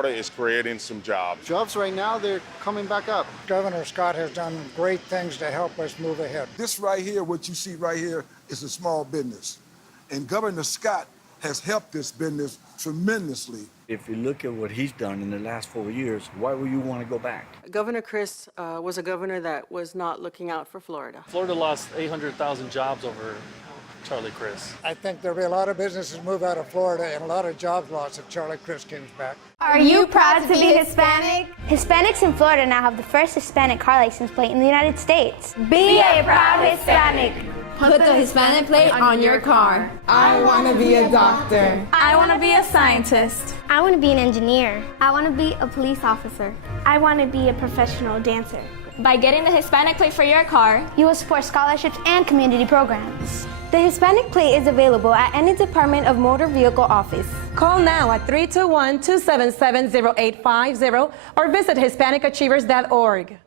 Florida is creating some jobs. Jobs right now, they're coming back up. Governor Scott has done great things to help us move ahead. This right here, what you see right here, is a small business. And Governor Scott has helped this business tremendously. If you look at what he's done in the last 4 years, why would you want to go back? Governor Chris was a governor that was not looking out for Florida. Florida lost 800,000 jobs over Charlie Crist. I think there'll be a lot of businesses move out of Florida and a lot of jobs lost if Charlie Crist comes back. Are you proud to be Hispanic? Hispanics in Florida now have the first Hispanic car license plate in the United States. Be a proud Hispanic. Put the Hispanic plate on your car. I want to be a doctor. I want to be a scientist. I want to be an engineer. I want to be a police officer. I want to be a professional dancer. By getting the Hispanic plate for your car, you will support scholarships and community programs. The Hispanic plate is available at any Department of Motor Vehicle office. Call now at 321-277-0850 or visit HispanicAchievers.org.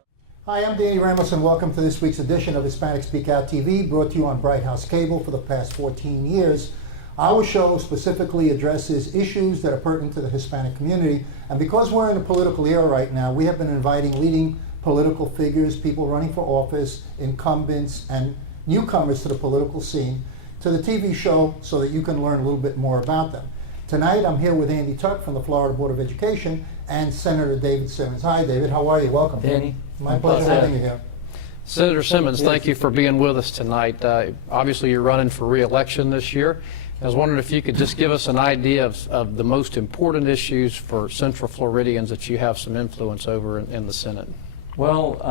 Hi, I'm Danny Ramos, and welcome to this week's edition of Hispanic SpeakOut TV, brought to you on Bright House Cable for the past 14 years. Our show specifically addresses issues that are pertinent to the Hispanic community, and because we're in a political era right now, we have been inviting leading political figures, people running for office, incumbents, and newcomers to the political scene, to the TV show so that you can learn a little bit more about them. Tonight, I'm here with Andy Tuck from the Florida Board of Education and Senator David Simmons. Hi, David. How are you? Welcome. Danny. My pleasure having you here. Senator Simmons, thank you for being with us tonight. Obviously, you're running for re-election this year. I was wondering if you could just give us an idea of the most important issues for Central Floridians that you have some influence over in the Senate. Well,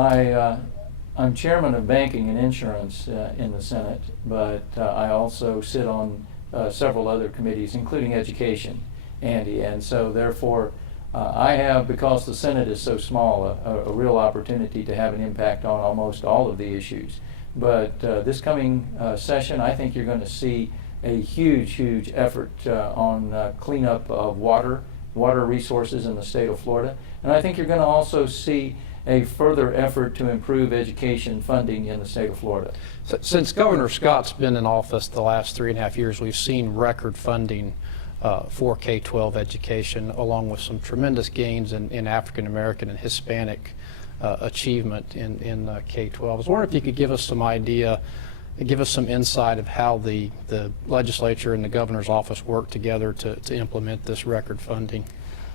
I'm chairman of banking and insurance in the Senate, but I also sit on several other committees, including education, Andy, and so therefore I have, because the Senate is so small, a real opportunity to have an impact on almost all of the issues. But this coming session, I think you're going to see a huge effort on cleanup of water resources in the state of Florida, and I think you're going to also see a further effort to improve education funding in the state of Florida. Since Governor Scott's been in office the last 3.5 years, we've seen record funding for K-12 education, along with some tremendous gains in African American and Hispanic achievement in K-12. I was wondering if you could give us some idea, give us some insight of how the legislature and the governor's office work together to implement this record funding.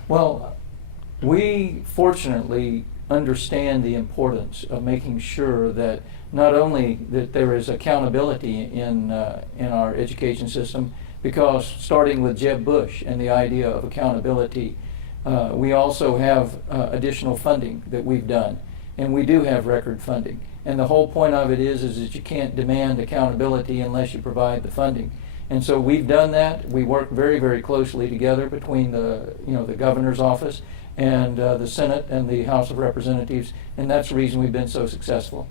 Well, we fortunately understand the importance of making sure that not only that there is accountability in our education system, because starting with Jeb Bush and the idea of accountability, we also have additional funding that we've done, and we do have record funding. And the whole point of it is that you can't demand accountability unless you provide the funding. And so we've done that. We work very closely together between the governor's office and the Senate and the House of Representatives, and that's the reason we've been so successful.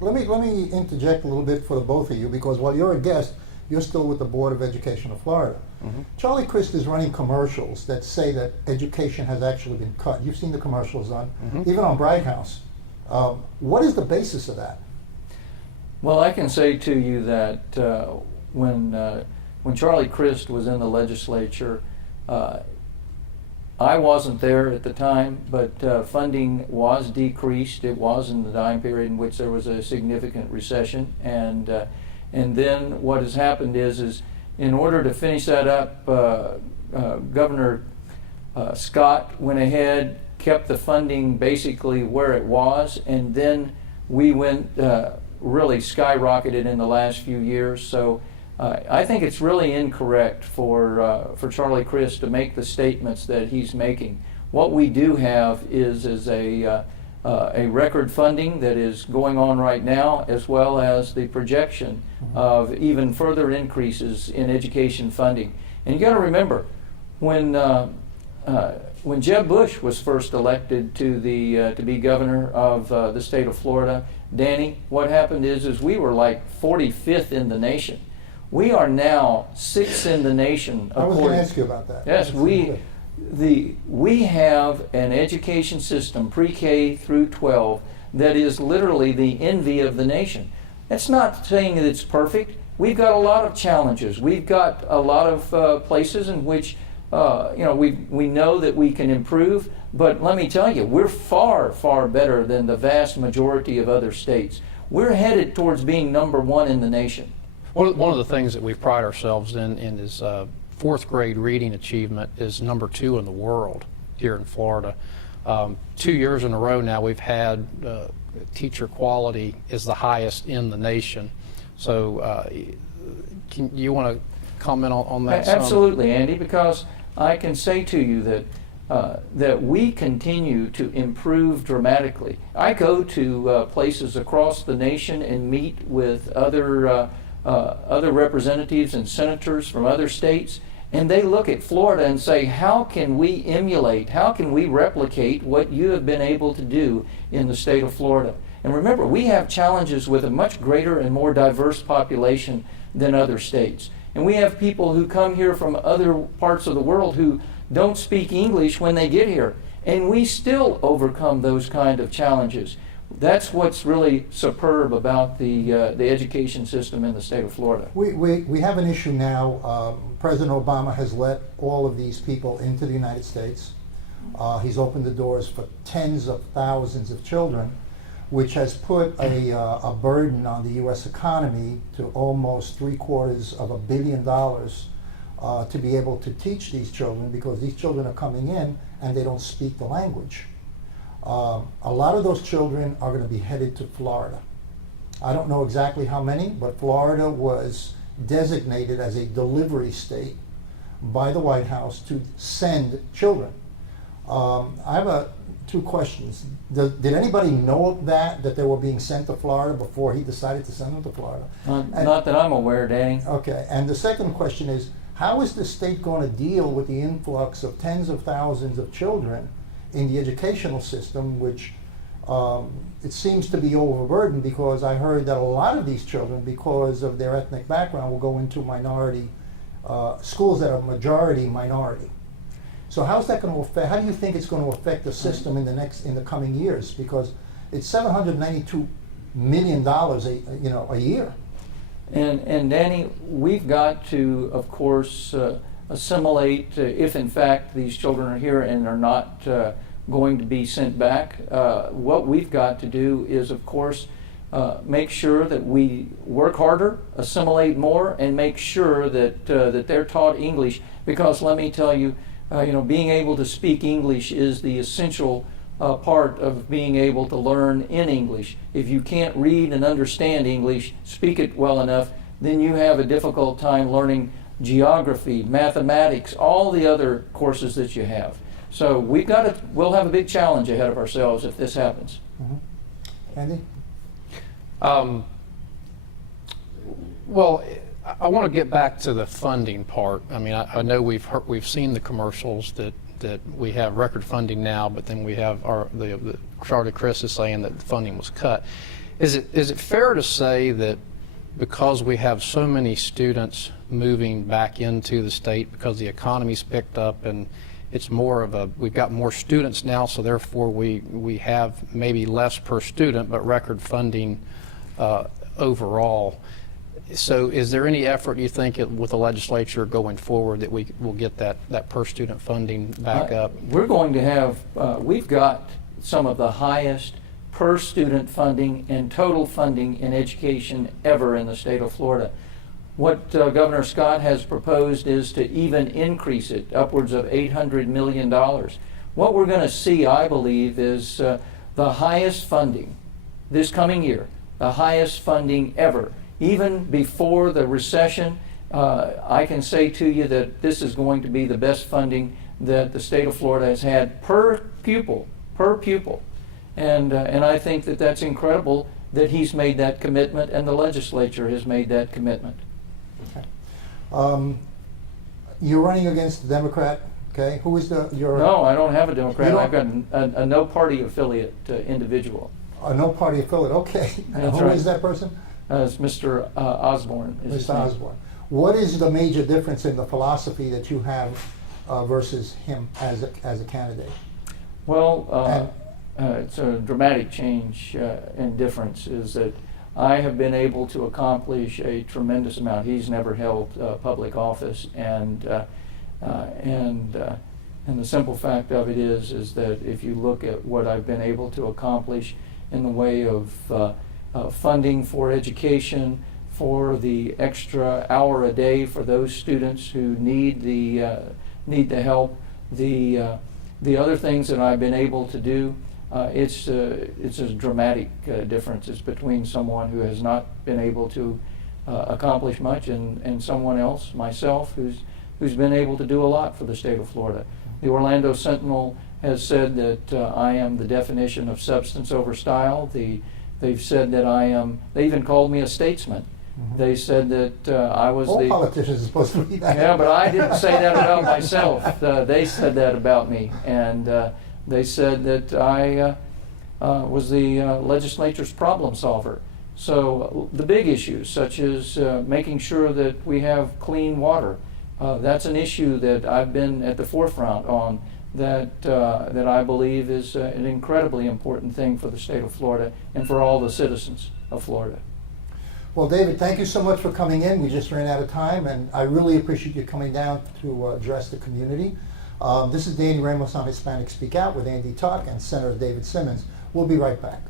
Let me interject a little bit for the both of you, because while you're a guest, you're still with the Board of Education of Florida. Mm-hmm. Charlie Crist is running commercials that say that education has actually been cut. You've seen the commercials on, even on Bright House. What is the basis of that? Well, I can say to you that when Charlie Crist was in the legislature, I wasn't there at the time, but funding was decreased. It was in the time period in which there was a significant recession, and then what has happened is in order to finish that up, Governor Scott went ahead, kept the funding basically where it was, and then we went really skyrocketed in the last few years. So I think it's really incorrect for Charlie Crist to make the statements that he's making. What we do have is a record funding that is going on right now, as well as the projection of even further increases in education funding. And you got to remember, when Jeb Bush was first elected to be governor of the state of Florida, Danny, what happened is we were like 45th in the nation. We are now 6th in the nation. I was going to ask you about that. Yes, we have an education system, pre-K through 12, that is literally the envy of the nation. That's not saying that it's perfect. We've got a lot of challenges. We've got a lot of places in which we know that we can improve, but let me tell you, we're far, far better than the vast majority of other states. We're headed towards being #1 in the nation. One of the things that we pride ourselves in is fourth grade reading achievement is #2 in the world here in Florida. 2 years in a row now we've had teacher quality is the highest in the nation. So you want to comment on that? Absolutely, Andy, because I can say to you that we continue to improve dramatically. I go to places across the nation and meet with other representatives and senators from other states, and they look at Florida and say, how can we emulate, how can we replicate what you have been able to do in the state of Florida? And remember, we have challenges with a much greater and more diverse population than other states. And we have people who come here from other parts of the world who don't speak English when they get here. And we still overcome those kind of challenges. That's what's really superb about the education system in the state of Florida. We have an issue now. President Obama has let all of these people into the United States. He's opened the doors for tens of thousands of children, which has put a burden on the U.S. economy to almost $750 million to be able to teach these children, because these children are coming in and they don't speak the language. A lot of those children are going to be headed to Florida. I don't know exactly how many, but Florida was designated as a delivery state by the White House to send children. I have two questions. Did anybody know that they were being sent to Florida before he decided to send them to Florida? Not that I'm aware, Danny. Okay, and the second question is, how is the state going to deal with the influx of tens of thousands of children in the educational system, which it seems to be overburdened, because I heard that a lot of these children, because of their ethnic background, will go into minority schools that are majority minority. So how's that going to affect? How do you think it's going to affect the system in the coming years? Because it's $792 million a year. And Danny, we've got to, of course, assimilate if in fact these children are here and are not going to be sent back. What we've got to do is, of course, make sure that we work harder, assimilate more, and make sure that that they're taught English. Because let me tell you, being able to speak English is the essential part of being able to learn in English. If you can't read and understand English, speak it well enough, then you have a difficult time learning geography, mathematics, all the other courses that you have. So we'll have a big challenge ahead of ourselves if this happens. Mm-hmm. Andy? Well, I want to get back to the funding part. I mean, I know we've seen the commercials that we have record funding now, but then we have Charlie Chris is saying that the funding was cut. Is it fair to say that because we have so many students moving back into the state because the economy's picked up and it's more of we've got more students now, so therefore we have maybe less per student, but record funding overall? So is there any effort, you think, with the legislature going forward that we will get that per student funding back up? We're going to have, we've got some of the highest per student funding and total funding in education ever in the state of Florida. What Governor Scott has proposed is to even increase it upwards of $800 million. What we're going to see, I believe, is the highest funding this coming year, the highest funding ever. Even before the recession, I can say to you that this is going to be the best funding that the state of Florida has had per pupil. And I think that that's incredible that he's made that commitment and the legislature has made that commitment. Okay. You're running against the Democrat, okay? Who is your... No, I don't have a Democrat. I've got a no-party affiliate individual. A no-party affiliate, okay. That's Who right. is that person? It's Mr. Osborne. Mr. Osborne. What is the major difference in the philosophy that you have versus him as a candidate? Well, it's a dramatic change and difference is that I have been able to accomplish a tremendous amount. He's never held public office, and And the simple fact of it is that if you look at what I've been able to accomplish in the way of funding for education, for the extra hour a day for those students who need the help, the other things that I've been able to do, it's a dramatic differences between someone who has not been able to accomplish much and someone else, myself, who's been able to do a lot for the state of Florida. The Orlando Sentinel has said that I am the definition of substance over style. They've said that I am, they even called me a statesman. They said that I was All politicians are supposed to be that. Yeah, but I didn't say that about myself. They said that about me. And they said that I was the legislature's problem solver. So the big issues, such as making sure that we have clean water, that's an issue that I've been at the forefront on, that I believe is an incredibly important thing for the state of Florida and for all the citizens of Florida. Well, David, thank you so much for coming in. We just ran out of time, and I really appreciate you coming down to address the community. This is Danny Ramos on Hispanic Speak Out with Andy Tuck and Senator David Simmons. We'll be right back.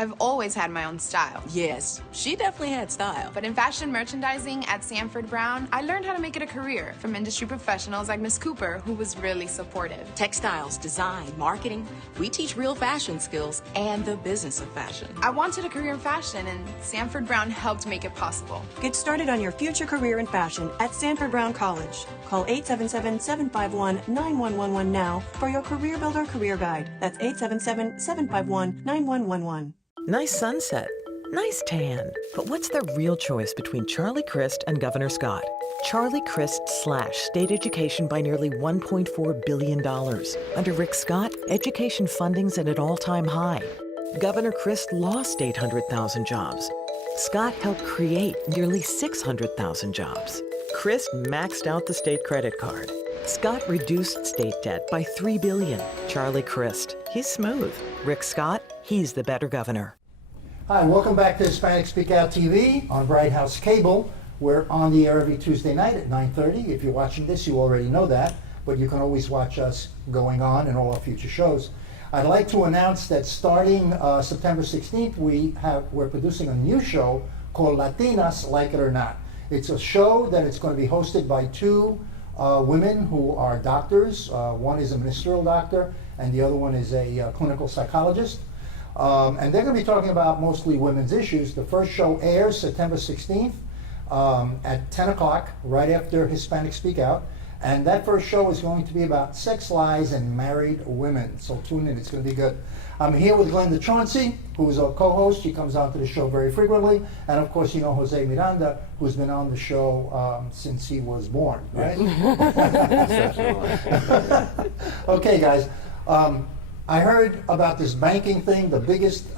I've always had my own style. Yes, she definitely had style. But in fashion merchandising at Sanford Brown, I learned how to make it a career from industry professionals like Miss Cooper, who was really supportive. Textiles, design, marketing. We teach real fashion skills and the business of fashion. I wanted a career in fashion, and Sanford Brown helped make it possible. Get started on your future career in fashion at Sanford Brown College. Call 877-751-9111 now for your Career Builder Career Guide. That's 877-751-9111. Nice sunset, nice tan. But what's the real choice between Charlie Crist and Governor Scott? Charlie Crist slashed state education by nearly $1.4 billion. Under Rick Scott, education funding's at an all-time high. Governor Crist lost 800,000 jobs. Scott helped create nearly 600,000 jobs. Crist maxed out the state credit card. Scott reduced state debt by $3 billion. Charlie Crist, he's smooth. Rick Scott, he's the better governor. Hi, welcome back to Hispanic Speak Out TV on Bright House Cable. We're on the air every Tuesday night at 9:30. If you're watching this, you already know that, but you can always watch us going on in all our future shows. I'd like to announce that starting September 16th, we're producing a new show called Latinas Like It or Not. It's a show that it's going to be hosted by two women who are doctors. One is a ministerial doctor, and the other one is a clinical psychologist. And they're going to be talking about mostly women's issues. The first show airs September 16th at 10 o'clock, right after Hispanic Speak Out. And that first show is going to be about sex lies and married women. So tune in, it's going to be good. I'm here with Glenda Chauncey, who's a co-host. She comes on to the show very frequently. And of course, you know Jose Miranda, who's been on the show since he was born, right? Okay, guys. I heard about this banking thing, the biggest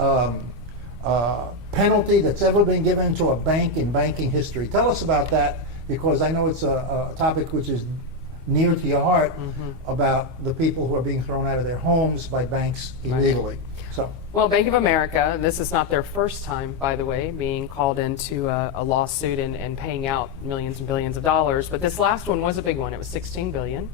penalty that's ever been given to a bank in banking history. Tell us about that, because I know it's a topic which is near to your heart, about the people who are being thrown out of their homes by banks illegally. So. Well, Bank of America, this is not their first time, by the way, being called into a lawsuit and paying out millions and billions of dollars, but this last one was a big one. It was $16 billion.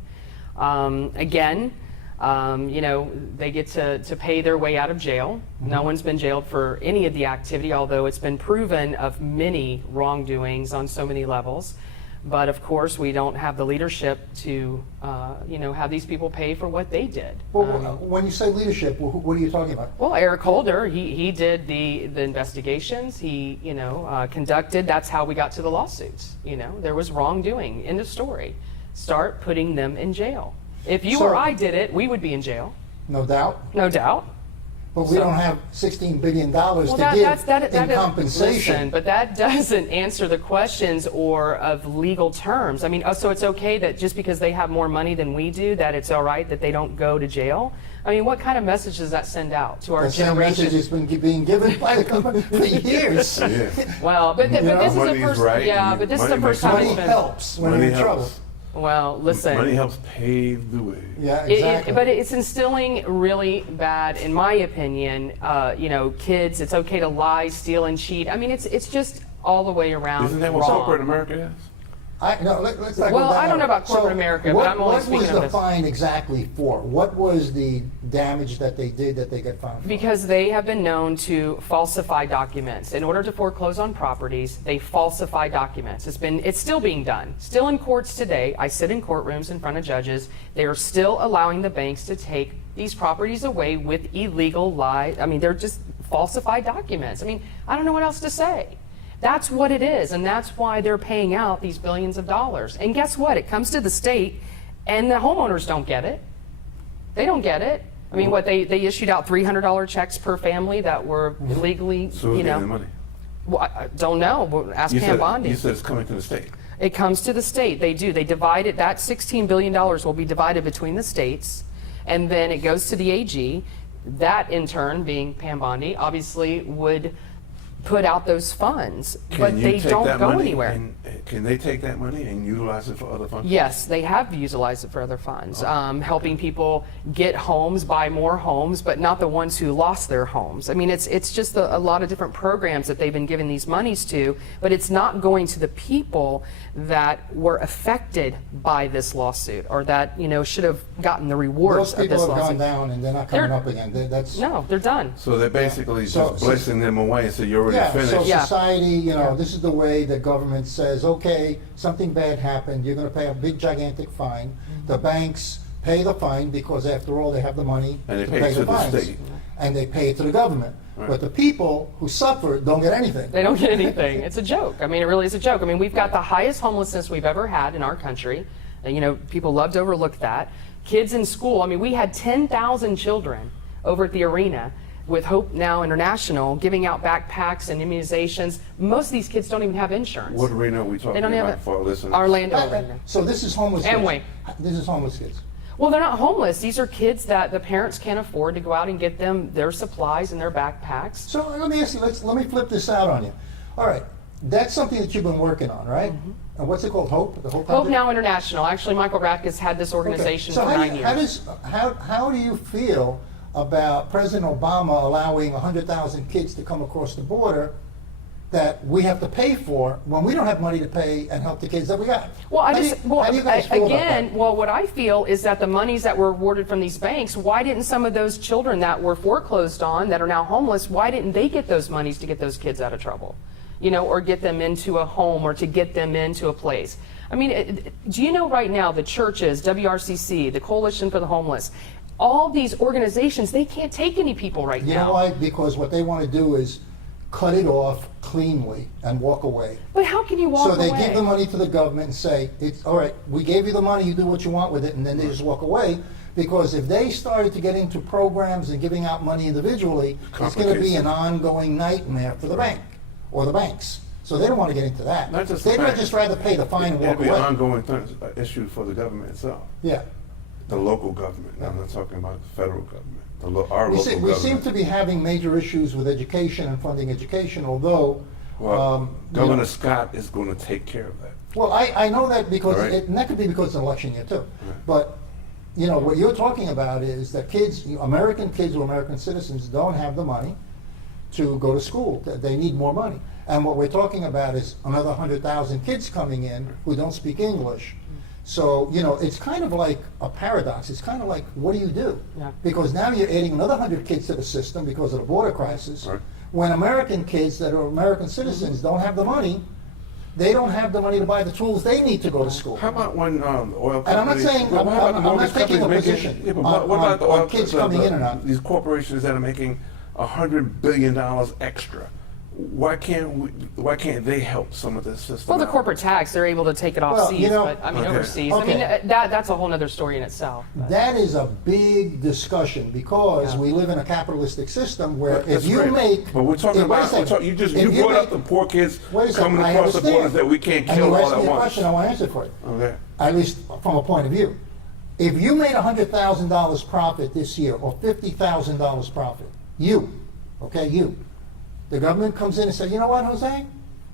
Again, you know, they get to pay their way out of jail. No one's been jailed for any of the activity, although it's been proven of many wrongdoings on so many levels. But of course, we don't have the leadership to, you know, have these people pay for what they did. Well, when you say leadership, what are you talking about? Well, Eric Holder, he did the investigations. He, you know, conducted. That's how we got to the lawsuits. You know, there was wrongdoing. End of story. Start putting them in jail. If you or I did it, we would be in jail. No doubt. No doubt. But we don't have $16 billion to give in compensation. Listen, but that doesn't answer the questions or of legal terms. I mean, so it's okay that just because they have more money than we do, that it's all right that they don't go to jail? I mean, what kind of message does that send out to our generation? The same message has been being given by the company for years. Well, but this is the first. Right. Yeah, but this is the first time money helps when you're in trouble. Well, listen. Money helps pave the way. Yeah, exactly. But it's instilling really bad, in my opinion, you know, kids, it's okay to lie, steal, and cheat. I mean, it's just all the way around. Isn't that what wrong. corporate America is? Let's not go down. I don't know about corporate America, but I'm only speaking of this. What was the fine exactly for? What was the damage that they did that they got fined for? Because they have been known to falsify documents. In order to foreclose on properties, they falsify documents. It's still being done. Still in courts today. I sit in courtrooms in front of judges. They are still allowing the banks to take these properties away with illegal lies. I mean, they're just falsified documents. I mean, I don't know what else to say. That's what it is, and that's why they're paying out these billions of dollars. And guess what? It comes to the state, and the homeowners don't get it. They don't get it. I mean, they issued out $300 checks per family that were illegally, So who's getting the money? Well, I don't know. Ask Pam Bondi. You said it's coming to the state. It comes to the state. They do. They divide it. That $16 billion will be divided between the states, and then it goes to the AG. That, in turn, being Pam Bondi, obviously would put out those funds, but they don't go anywhere. Can they take that money and utilize it for other funds? Yes, they have utilized it for other funds, helping people get homes, buy more homes, but not the ones who lost their homes. I mean, it's just a lot of different programs that they've been giving these monies to, but it's not going to the people that were affected by this lawsuit, or that should have gotten the rewards of this lawsuit. Those people have gone down and they're not coming up again. No, they're done. So they're basically just blessing them away and say, you're already finished. So society, this is the way the government says, okay, something bad happened, you're going to pay a big gigantic fine. The banks pay the fine because after all they have the money and they to pay pay it to the fines. the state. And they pay it to the government. Right. But the people who suffer don't get anything. They don't get anything. It's a joke. I mean, it really is a joke. I mean, we've got the highest homelessness we've ever had in our country. People love to overlook that. Kids in school, I mean, we had 10,000 children over at the arena with Hope Now International giving out backpacks and immunizations. Most of these kids don't even have insurance. What arena are we talking about for our listeners? Orlando Arena. So this is homeless Amway. kids. This is homeless kids. Well, they're not homeless. These are kids that the parents can't afford to go out and get them their supplies and their backpacks. So let me ask you, let me flip this out on you. All right, that's something that you've been working on, right? And what's it called, Hope? The Hope Project? Hope Now International. Actually, Michael Radkus had this organization for 9 years. How do you feel about President Obama allowing 100,000 kids to come across the border that we have to pay for when we don't have money to pay and help the kids that we got? Well, how do you guys feel about that? what I feel is that the monies that were awarded from these banks, why didn't some of those children that were foreclosed on, that are now homeless, why didn't they get those monies to get those kids out of trouble? Or get them into a home, or to get them into a place. I mean, do you know right now the churches, WRCC, the Coalition for the Homeless, all these organizations, they can't take any people right now. You know why? Because what they want to do is cut it off cleanly and walk away. But how can you walk away? So they give the money to the government and say, "It's all right, we gave you the money, you do what you want with it," and then they just walk away. Because if they started to get into programs and giving out money individually, it's going to be an ongoing nightmare for the bank or the banks. So they don't want to get into that. They'd just rather pay the fine and walk away. It'd be an ongoing issue for the government itself. Yeah. The local government. I'm not talking about the federal government. Our local government. We seem to be having major issues with education and funding education, although... Governor Scott is going to take care of that. Well, I know that because, and that could be because it's an election year too. Right. But, what you're talking about is that American kids or American citizens don't have the money to go to school. They need more money. And what we're talking about is another 100,000 kids coming in who don't speak English. So, it's kind of like a paradox. It's kind of like, what do you do? Yeah. Because now you're adding another 100 kids to the system because of the border crisis. Right. When American kids that are American citizens don't have the money, they don't have the money to buy the tools they need to go to school. How about when oil companies... And I'm not saying, I'm not taking a position what about the oil kids coming in and out. These corporations that are making $100 billion extra. Why can't they help some of this system? Well, the corporate tax, they're able to take it off seas, but overseas. Okay. I mean, that's a whole other story in itself. But. That is a big discussion because we live in a capitalistic system where if you make... But we're talking about... You brought up the poor kids coming across the borders that we can't kill all at once. Question, I want to answer for you. Okay. At least from a point of view. If you made $100,000 profit this year or $50,000 profit, you, the government comes in and says, you know what, Jose?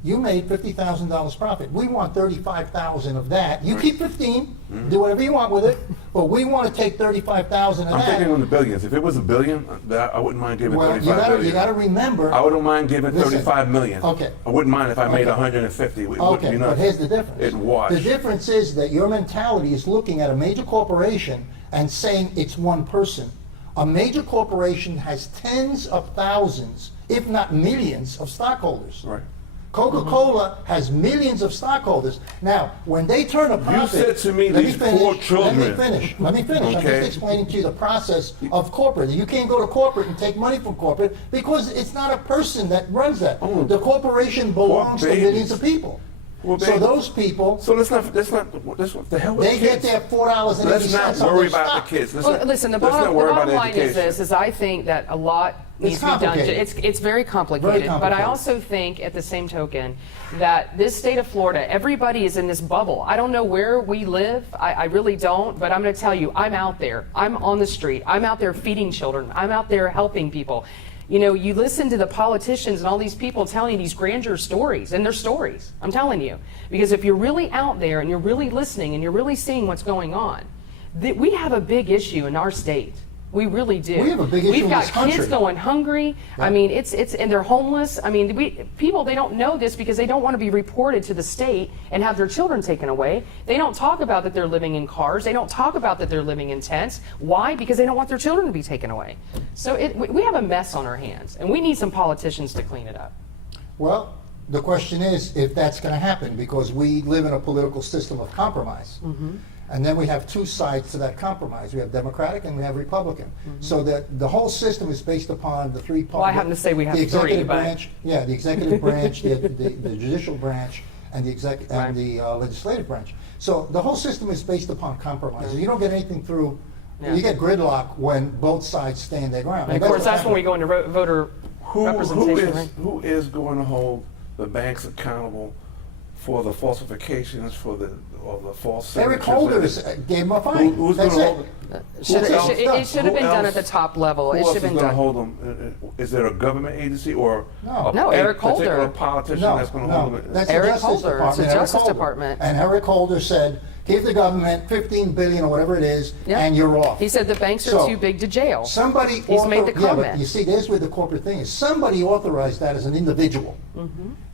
You made $50,000 profit. We want $35,000 of that. You keep 15, do whatever you want with it, Well, we want to take 35,000 of I'm that. thinking in the billions. If it was $1 billion, I wouldn't mind giving Well, 35 billion. you got to remember. I wouldn't mind giving Listen, 35 million. Okay. I wouldn't mind if I made 150. It wouldn't Okay, be but nothing. here's the difference. It'd wash. The difference is that your mentality is looking at a major corporation and saying it's one person. A major corporation has tens of thousands, if not millions, of stockholders. Right. Coca-Cola has millions of stockholders. Now, when they turn a profit... You said to me let these finish, poor children... Let me finish. I'm Okay. just explaining to you the process of corporate. You can't go to corporate and take money from corporate because it's not a person that runs that. The corporation belongs to millions of people. Well, So baby. those people... So let's not what the hell with They get kids? their $4.80 Let's not on worry their about stock. the kids. Well, listen, the let's not worry bottom about line is education. this, is I think that a lot needs to be done. complicated. It's very complicated. But I complicated. also think, at the same token, that this state of Florida, everybody is in this bubble. I don't know where we live. I really don't. But I'm going to tell you, I'm out there. I'm on the street. I'm out there feeding children. I'm out there helping people. You know, you listen to the politicians and all these people telling these grandeur stories, and they're stories, I'm telling you. Because if you're really out there and you're really listening and you're really seeing what's going on, we have a big issue in our state. We really do. We have a big issue We've in got this country. kids going hungry. I mean, it's and they're homeless. I mean, people, they don't know this because they don't want to be reported to the state and have their children taken away. They don't talk about that they're living in cars. They don't talk about that they're living in tents. Why? Because they don't want their children to be taken away. So we have a mess on our hands, and we need some politicians to clean it up. Well, the question is if that's going to happen, because we live in a political system of compromise. And then we have two sides to that compromise. We have Democratic and we have Republican. So that the whole system is based upon the three parties. Well, I happen to say we have the executive three, but- branch, yeah, the executive branch, the judicial branch, and the legislative branch. So the whole system is based upon compromise. You don't get anything through. Yeah. You get gridlock when both sides stand their ground. And of course, that's when we go into voter Who representation. right? is going to hold the banks accountable for the falsifications, for the false signatures? Eric Holder gave him a fine. Who's That's going to it. hold it? It should have been done at the top level. Who It else should is have been going to done. hold them? Is there a government agency or No. No, a Eric particular Holder. politician No, that's going to hold no, them? that's the Eric Justice Holder. It's Department. the Eric Justice Holder. Department. And Eric Holder said, give the government $15 billion or whatever it is, Yeah. and you're off. He said the banks are So, too big to jail. Somebody He's made the Yeah, but comment. you see, there's where the corporate thing is. Somebody authorized that as an individual.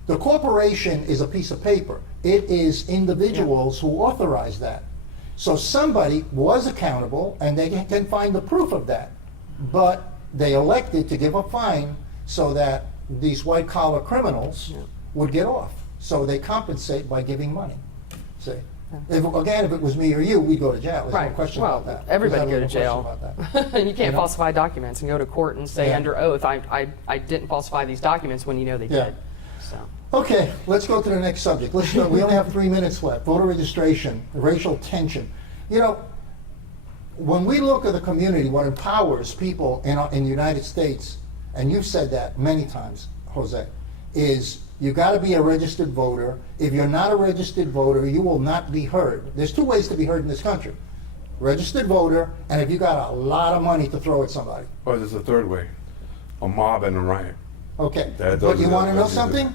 The corporation is a piece of paper. It is individuals who authorize that. So somebody was accountable, and they can find the proof of that. But they elected to give a fine so that these white-collar criminals would get off. So they compensate by giving money. See? If it was me or you, we'd go to jail. There's no question well, about that. everybody There's go to no jail. question about that. You can't falsify documents and go to court and say Yeah. under oath, I didn't falsify these documents when you know they Yeah. did. So. Okay, let's go to the next subject. We only have 3 minutes left. Voter registration, racial tension. You know, when we look at the community, what empowers people in the United States, and you've said that many times, Jose, is you got to be a registered voter. If you're not a registered voter, you will not be heard. There's two ways to be heard in this country. Registered voter, and if you got a lot of money to throw at somebody. Or there's a third way, a mob and a riot. Okay, That but you doesn't- want to know that's- something?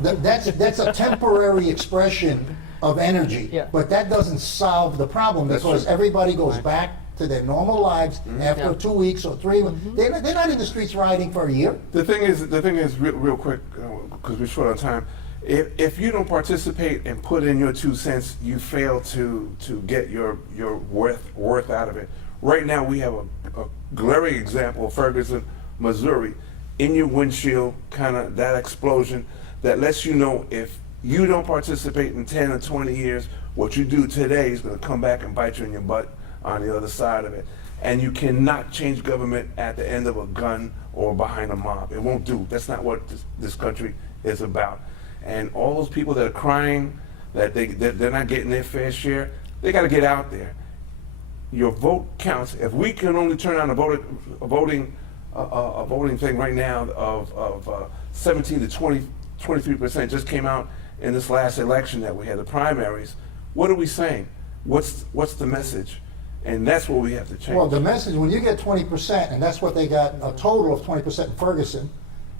That's a temporary expression of energy, Yeah. but that doesn't solve the problem That's because true. everybody goes back to their normal lives after Yeah. 2 weeks or 3 weeks. They're not in the streets rioting for a year. The thing is, real quick, because we're short on time. If you don't participate and put in your 2 cents, you fail to get your worth out of it. Right now, we have a glaring example of Ferguson, Missouri, in your windshield, kind of that explosion that lets you know if you don't participate in 10 or 20 years, what you do today is going to come back and bite you in your butt on the other side of it. And you cannot change government at the end of a gun or behind a mob. It won't do. That's not what this country is about. And all those people that are crying that they're not getting their fair share, they got to get out there. Your vote counts. If we can only turn on a voting thing right now of 17 to 23% just came out in this last election that we had, the primaries. What are we saying? What's the message? And that's what we have to change. Well, the message, when you get 20%, and that's what they got, a total of 20% in Ferguson,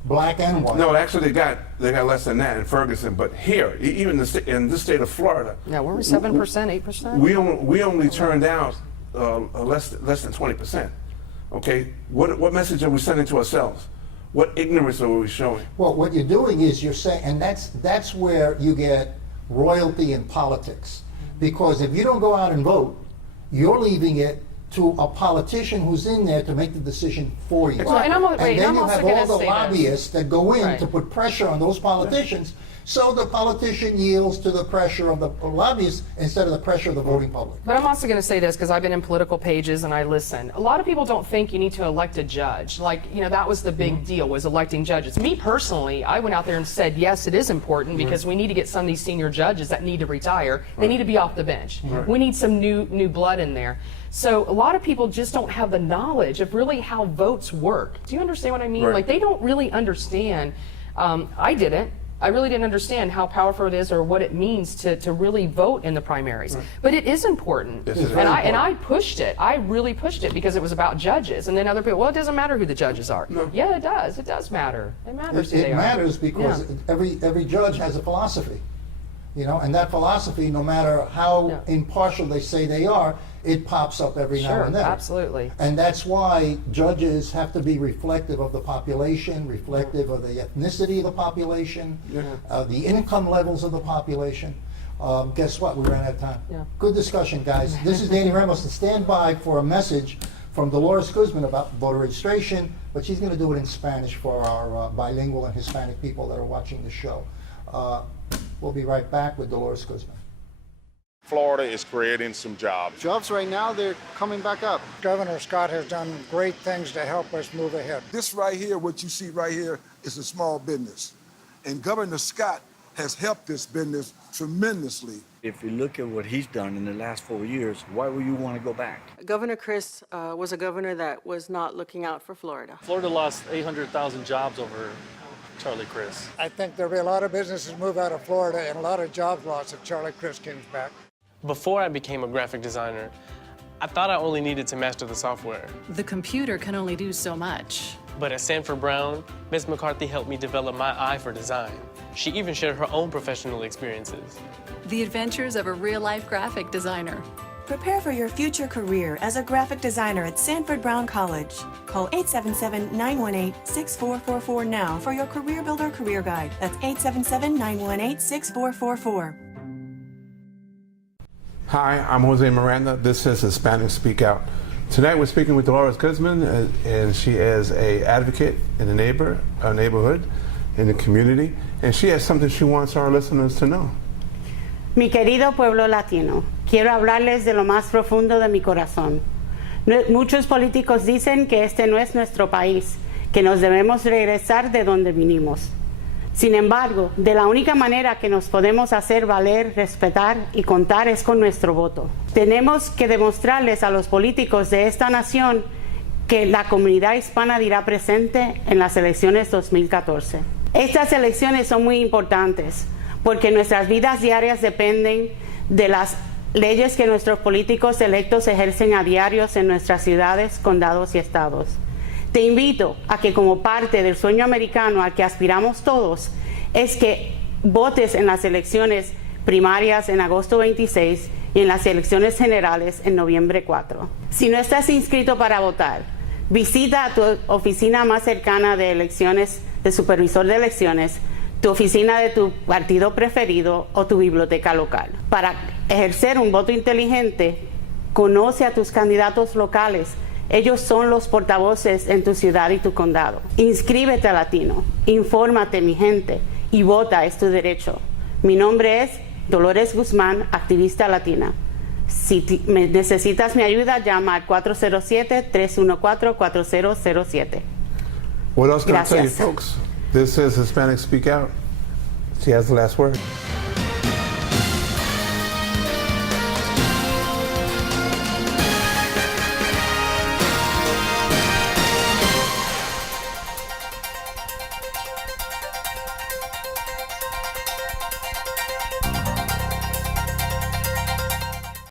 black and white. No, actually they got less than that in Ferguson, but here, even in this state of Florida. Yeah, weren't we 7%, 8%? We only turned out less than 20%. Okay, what message are we sending to ourselves? What ignorance are we showing? Well, what you're doing is you're saying, and that's where you get royalty in politics. Because if you don't go out and vote, you're leaving it to a politician who's in there to make the decision for you. Well, and then you have all the say lobbyists that go in Right. to put pressure on those politicians, so the politician yields to the pressure of the lobbyists instead of the pressure of the voting public. But I'm also going to say this because I've been in political pages and I listen. A lot of people don't think you need to elect a judge. Like, you know, that was the big deal, was electing judges. Me personally, I went out there and said, yes, it is important because we need to get some of these senior judges that need to retire. They need to be off the bench. We need some new blood in there. So a lot of people just don't have the knowledge of really how votes work. Do you understand what I mean? Right. Like, they don't really understand. I didn't. I really didn't understand how powerful it is or what it means to really vote in the primaries. Right. But it is important. This is And very I pushed it. I really pushed it because it was about judges. And then other people, well, it doesn't matter who the judges are. No. Yeah, it does. It does matter. It matters who It they are. matters because Yeah. every judge has a philosophy, you know, and that philosophy, no matter how impartial they say they are, it pops up every now Sure, and then. absolutely. And that's why judges have to be reflective of the population, reflective of the ethnicity of the population, the income levels of the population. Guess what? We ran out of time. Yeah. Good discussion, guys. This is Danny Ramos, and stand by for a message from Dolores Guzman about voter registration, but she's going to do it in Spanish for our bilingual and Hispanic people that are watching the show. We'll be right back with Dolores Guzman. Florida is creating some jobs. Jobs right now, they're coming back up. Governor Scott has done great things to help us move ahead. This right here, what you see right here, is a small business. And Governor Scott has helped this business tremendously. If you look at what he's done in the last 4 years, why would you want to go back? Governor Chris was a governor that was not looking out for Florida. Florida lost 800,000 jobs over Charlie Crist. I think there'll be a lot of businesses move out of Florida and a lot of jobs lost if Charlie Crist comes back. Before I became a graphic designer, I thought I only needed to master the software. The computer can only do so much. But at Sanford Brown, Ms. McCarthy helped me develop my eye for design. She even shared her own professional experiences. The adventures of a real-life graphic designer. Prepare for your future career as a graphic designer at Sanford Brown College. Call 877-918-6444 now for your Career Builder Career Guide. That's 877-918-6444. Hi, I'm Jose Miranda. This is Hispanic Speak Out. Tonight we're speaking with Dolores Guzman, and she is an advocate in the neighborhood, in the community, and she has something she wants our listeners to know. Mi querido pueblo latino, quiero hablarles de lo más profundo de mi corazón. Muchos políticos dicen que este no es nuestro país, que nos debemos regresar de donde vinimos. Sin embargo, de la única manera que nos podemos hacer valer, respetar y contar es con nuestro voto. Tenemos que demostrarles a los políticos de esta nación que la comunidad hispana dirá presente en las elecciones 2014. Estas elecciones son muy importantes porque nuestras vidas diarias dependen de las leyes que nuestros políticos electos ejercen a diarios en nuestras ciudades, condados y estados. Te invito a que como parte del sueño americano al que aspiramos todos, es que votes en las elecciones primarias en agosto 26 y en las elecciones generales en noviembre 4. Si no estás inscrito para votar, visita a tu oficina más cercana de elecciones, de supervisor de elecciones, tu oficina de tu partido preferido o tu biblioteca local. Para ejercer un voto inteligente, conoce a tus candidatos locales. Ellos son los portavoces en tu ciudad y tu condado. Inscríbete a Latino, infórmate, mi gente, y vota, es tu derecho. Mi nombre es Dolores Guzmán, activista latina. Si necesitas mi ayuda, llama al 407-314-4007. What else can I tell you, Gracias. folks? This is Hispanic Speak Out. She has the last word.